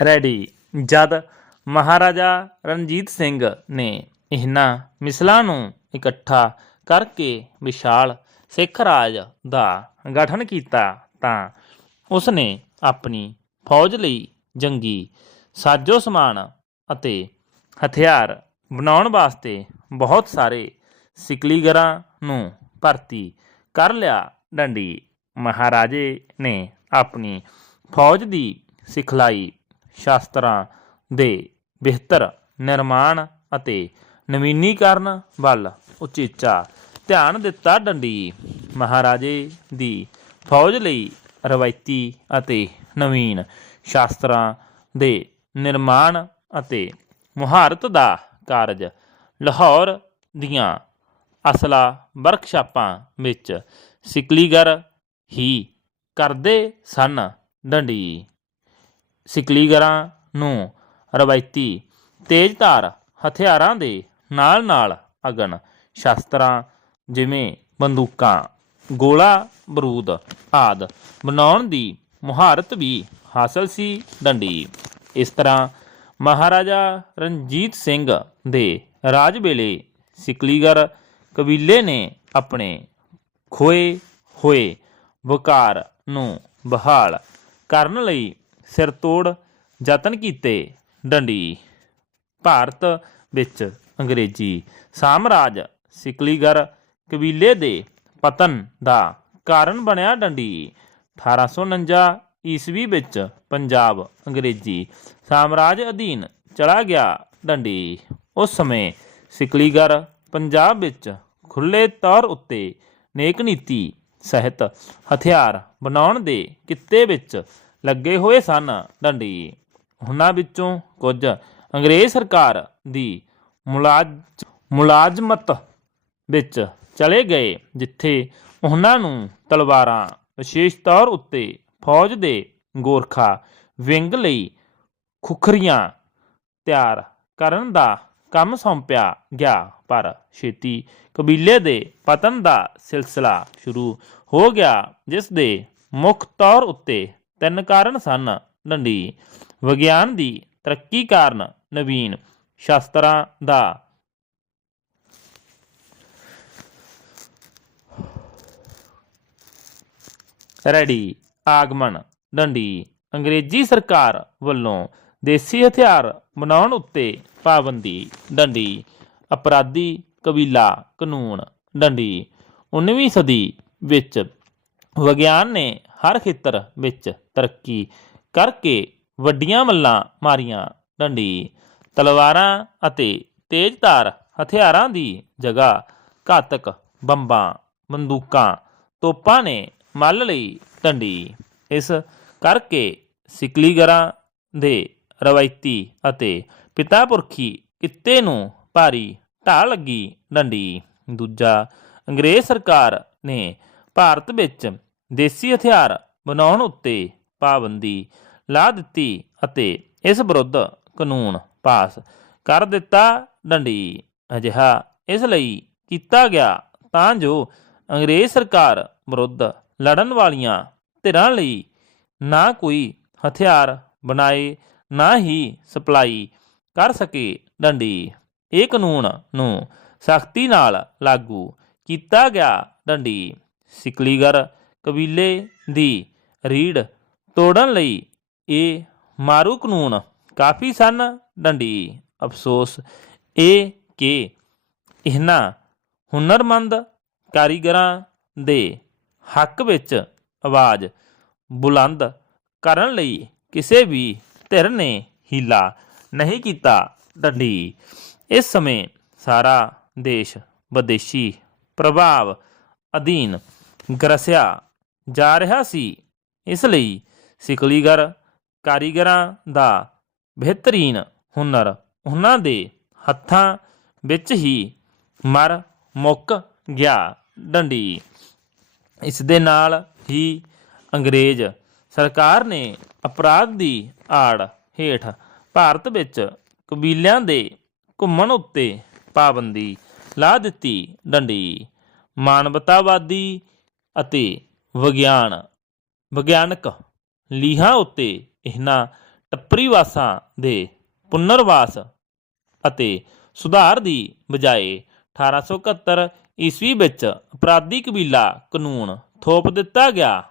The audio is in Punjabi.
ਰੈਡੀ। ਜਦ ਮਹਾਰਾਜਾ ਰਣਜੀਤ ਸਿੰਘ ਨੇ ਇਹਨਾਂ ਮਿਸਲਾਂ ਨੂੰ ਇਕੱਠਾ ਕਰਕੇ ਵਿਸ਼ਾਲ ਸਿੱਖ ਰਾਜ ਦਾ ਗਠਨ ਕੀਤਾ, ਤਾਂ ਉਸਨੇ ਆਪਣੀ ਫੌਜ ਲਈ ਜੰਗੀ, ਸਾਜੋ ਸਮਾਨ ਅਤੇ ਹਥਿਆਰ ਬਣਾਉਣ ਵਾਸਤੇ ਬਹੁਤ ਸਾਰੇ ਸਿਕਲੀਗਰਾਂ ਨੂੰ ਭਰਤੀ ਕਰ ਲਿਆ। ਡੰਡੀ ਮਹਾਰਾਜੇ ਨੇ ਆਪਣੀ ਫੌਜ ਦੀ ਸਿਖਲਾਈ ਸ਼ਾਸਤਰਾਂ ਦੇ ਬਿਹਤਰ ਨਿਰਮਾਣ ਅਤੇ ਨਵੀਨੀਕਰਨ ਵੱਲ ਉਚੇਚਾ ਧਿਆਨ ਦਿੱਤਾ ਡੰਡੀ ਮਹਾਰਾਜੇ ਦੀ ਫੌਜ ਲਈ ਰਵਾਇਤੀ ਅਤੇ ਨਵੀਨ ਸ਼ਾਸਤਰਾਂ ਦੇ ਨਿਰਮਾਣ ਅਤੇ ਮੁਹਾਰਤ ਦਾ ਕਾਰਜ ਲਾਹੌਰ ਦੀਆਂ ਅਸਲਾ ਵਰਕਸ਼ਾਪਾਂ ਵਿੱਚ ਸਿਕਲੀਗਰ ਹੀ ਕਰਦੇ ਸਨ। ਡੰਡੀ ਸਿਕਲੀਗਰਾਂ ਨੂੰ ਰਵਾਇਤੀ ਤੇਜ਼ਧਾਰ ਹਥਿਆਰਾਂ ਦੇ ਨਾਲ-ਨਾਲ ਅਗਨ ਸ਼ਾਸਤਰਾਂ ਜਿਵੇਂ ਬੰਦੂਕਾਂ, ਗੋਲਾ ਬਰੂਦ ਆਦ ਬਣਾਉਣ ਦੀ ਮੁਹਾਰਤ ਵੀ ਹਾਸਲ ਸੀ ਡੰਡੀ ਇਸ ਤਰ੍ਹਾਂ ਮਹਾਰਾਜਾ ਰਣਜੀਤ ਸਿੰਘ ਦੇ ਰਾਜ ਵੇਲੇ ਸਿਕਲੀਗਰ ਕਬੀਲੇ ਨੇ ਆਪਣੇ ਖੋਏ ਹੋਏ ਵਕਾਰ ਨੂੰ ਬਹਾਲ ਕਰਨ ਲਈ ਸਿਰ ਤੋੜ ਯਤਨ ਕੀਤੇ। ਡੰਡੀ, ਭਾਰਤ ਵਿੱਚ ਅੰਗਰੇਜ਼ੀ ਸਾਮਰਾਜ ਸਿਕਲੀਗਰ ਕਬੀਲੇ ਦੇ ਪਤਨ ਦਾ ਕਾਰਨ ਬਣਿਆ ਡੰਡੀ। 1849 ਈਸਵੀ ਵਿੱਚ ਪੰਜਾਬ ਅੰਗਰੇਜ਼ੀ ਸਾਮਰਾਜ ਅਧੀਨ ਚਲਾ ਗਿਆ ਡੰਡੀ। ਉਸ ਸਮੇਂ ਸਿਕਲੀਗਰ ਪੰਜਾਬ ਵਿੱਚ ਖੁੱਲੇ ਤੌਰ ਉੱਤੇ ਨੇਕ ਨੀਤੀ ਸਹਿਤ, ਹਥਿਆਰ ਬਣਾਉਣ ਦੇ ਕਿੱਤੇ ਵਿੱਚ ਲੱਗੇ ਹੋਏ ਸਨ ਡੰਡੀ। ਉਹਨਾਂ ਵਿੱਚੋਂ ਕੁਝ ਅੰਗਰੇਜ਼ ਸਰਕਾਰ ਦੀ ਮੁਲਾਜ਼, ਮੁਲਾਜ਼ਮਤ ਵਿੱਚ ਚਲੇ ਗਏ, ਜਿੱਥੇ ਉਹਨਾਂ ਨੂੰ ਤਲਵਾਰਾਂ ਵਿਸ਼ੇਸ਼ ਤੌਰ ਉੱਤੇ ਫੌਜ ਦੇ ਗੋਰਖਾ ਵਿੰਗ ਲਈ ਖੁਖਰੀਆਂ ਤਿਆਰ ਕਰਨ ਦਾ ਕੰਮ ਸੌਂਪਿਆ ਗਿਆ। ਪਰ ਛੇਤੀ ਕਬੀਲੇ ਦੇ ਪਤਨ ਦਾ ਸਿਲਸਿਲਾ ਸ਼ੁਰੂ ਹੋ ਗਿਆ, ਜਿਸ ਦੇ ਮੁੱਖ ਤੌਰ ਉੱਤੇ ਤਿੰਨ ਕਾਰਨ ਸਨ। ਡੰਡੀ ਵਿਗਿਆਨ ਦੀ ਤਰੱਕੀ ਕਾਰਨ ਨਵੀਨ ਸ਼ਾਸਤਰਾਂ ਦਾ। ਰੈਡੀ, ਆਗਮਨ ਡੰਡੀ ਅੰਗਰੇਜ਼ੀ ਸਰਕਾਰ ਵੱਲੋਂ ਦੇਸੀ ਹਥਿਆਰ ਬਣਾਉਣ ਉੱਤੇ ਪਾਬੰਦੀ। ਡੰਡੀ ਅਪਰਾਧੀ ਕਬੀਲਾ ਕਾਨੂੰਨ। ਡੰਡੀ 19ਵੀਂ ਸਦੀ ਵਿੱਚ ਵਿਗਿਆਨ ਨੇ ਹਰ ਖੇਤਰ ਵਿੱਚ ਤਰੱਕੀ ਕਰਕੇ ਵੱਡੀਆਂ ਮੱਲਾਂ ਮਾਰੀਆਂ ਡੰਡੀ। ਤਲਵਾਰਾਂ ਅਤੇ ਤੇਜ਼ਧਾਰ ਹਥਿਆਰਾਂ ਦੀ ਜਗ੍ਹਾ ਘਾਤਕ ਬੰਬਾਂ, ਬੰਦੂਕਾਂ, ਤੋਪਾਂ ਨੇ ਮੱਲ ਲਈ ਡੰਡੀ। ਇਸ ਕਰਕੇ ਸਿਕਲੀਗਰਾਂ ਦੇ ਰਵਾਇਤੀ ਅਤੇ ਪਿਤਾ ਪੁਰਖੀ ਕਿੱਤੇ ਨੂੰ ਭਾਰੀ ਢਾਹ ਲੱਗੀ ਡੰਡੀ। ਦੂਜਾ, ਅੰਗਰੇਜ਼ ਸਰਕਾਰ ਨੇ ਭਾਰਤ ਵਿੱਚ ਦੇਸੀ ਹਥਿਆਰ ਬਣਾਉਣ ਉੱਤੇ ਪਾਬੰਦੀ ਲਾ ਦਿੱਤੀ ਅਤੇ ਇਸ ਵਿਰੁੱਧ ਕਾਨੂੰਨ ਪਾਸ ਕਰ ਦਿੱਤਾ ਡੰਡੀ। ਅਜਿਹਾ ਇਸ ਲਈ ਕੀਤਾ ਗਿਆ ਤਾਂ ਜੋ ਅੰਗਰੇਜ਼ ਸਰਕਾਰ ਵਿਰੁੱਧ ਲੜਨ ਵਾਲੀਆਂ ਧਿਰਾਂ ਲਈ ਨਾ ਕੋਈ ਹਥਿਆਰ ਬਣਾਏ, ਨਾ ਹੀ ਸਪਲਾਈ ਕਰ ਸਕੇ ਡੰਡੀ। ਇਹ ਕਾਨੂੰਨ ਨੂੰ ਸਖਤੀ ਨਾਲ ਲਾਗੂ ਕੀਤਾ ਗਿਆ ਡੰਡੀ। ਸਿਕਲੀਗਰ ਕਬੀਲੇ ਦੀ ਰੀੜ ਤੋੜਨ ਲਈ ਇਹ ਮਾਰੂ ਕਾਨੂੰਨ ਕਾਫੀ ਸਨ ਡੰਡੀ। ਅਫਸੋਸ, ਇਹ ਕਿ ਇਹਨਾਂ ਹੁਨਰਮੰਦ ਕਾਰੀਗਰਾਂ ਦੇ ਹੱਕ ਵਿੱਚ ਆਵਾਜ਼ ਬੁਲੰਦ ਕਰਨ ਲਈ ਕਿਸੇ ਵੀ ਧਿਰ ਨੇ ਹੀਲਾ ਨਹੀਂ ਕੀਤਾ ਡੰਡੀ। ਇਸ ਸਮੇਂ ਸਾਰਾ ਦੇਸ਼ ਵਿਦੇਸ਼ੀ ਪ੍ਰਭਾਵ ਅਧੀਨ ਗਰਸਿਆ ਜਾ ਰਿਹਾ ਸੀ। ਇਸ ਲਈ ਸਿਕਲੀਗਰ ਕਾਰੀਗਰਾਂ ਦਾ ਬਿਹਤਰੀਨ ਹੁਨਰ ਉਹਨਾਂ ਦੇ ਹੱਥਾਂ ਵਿੱਚ ਹੀ ਮਰ ਮੁੱਕ ਗਿਆ ਡੰਡੀ। ਇਸ ਦੇ ਨਾਲ ਹੀ ਅੰਗਰੇਜ਼ ਸਰਕਾਰ ਨੇ ਅਪਰਾਧ ਦੀ ਆੜ ਹੇਠ ਭਾਰਤ ਵਿੱਚ ਕਬੀਲਿਆਂ ਦੇ ਘੁੰਮਣ ਉੱਤੇ ਪਾਬੰਦੀ ਲਾ ਦਿੱਤੀ ਡੰਡੀ। ਮਾਨਵਤਾਵਾਦੀ ਅਤੇ ਵਿਗਿਆਨ, ਵਿਗਿਆਨਕ ਲੀਹਾਂ ਉੱਤੇ ਇਹਨਾਂ ਟੱਪਰੀਵਾਸਾਂ ਦੇ ਪੁਨਰਵਾਸ ਅਤੇ ਸੁਧਾਰ ਦੀ ਬਜਾਏ 1871 ਈਸਵੀ ਵਿੱਚ ਅਪਰਾਧੀ ਕਬੀਲਾ ਕਾਨੂੰਨ ਥੋਪ ਦਿੱਤਾ ਗਿਆ।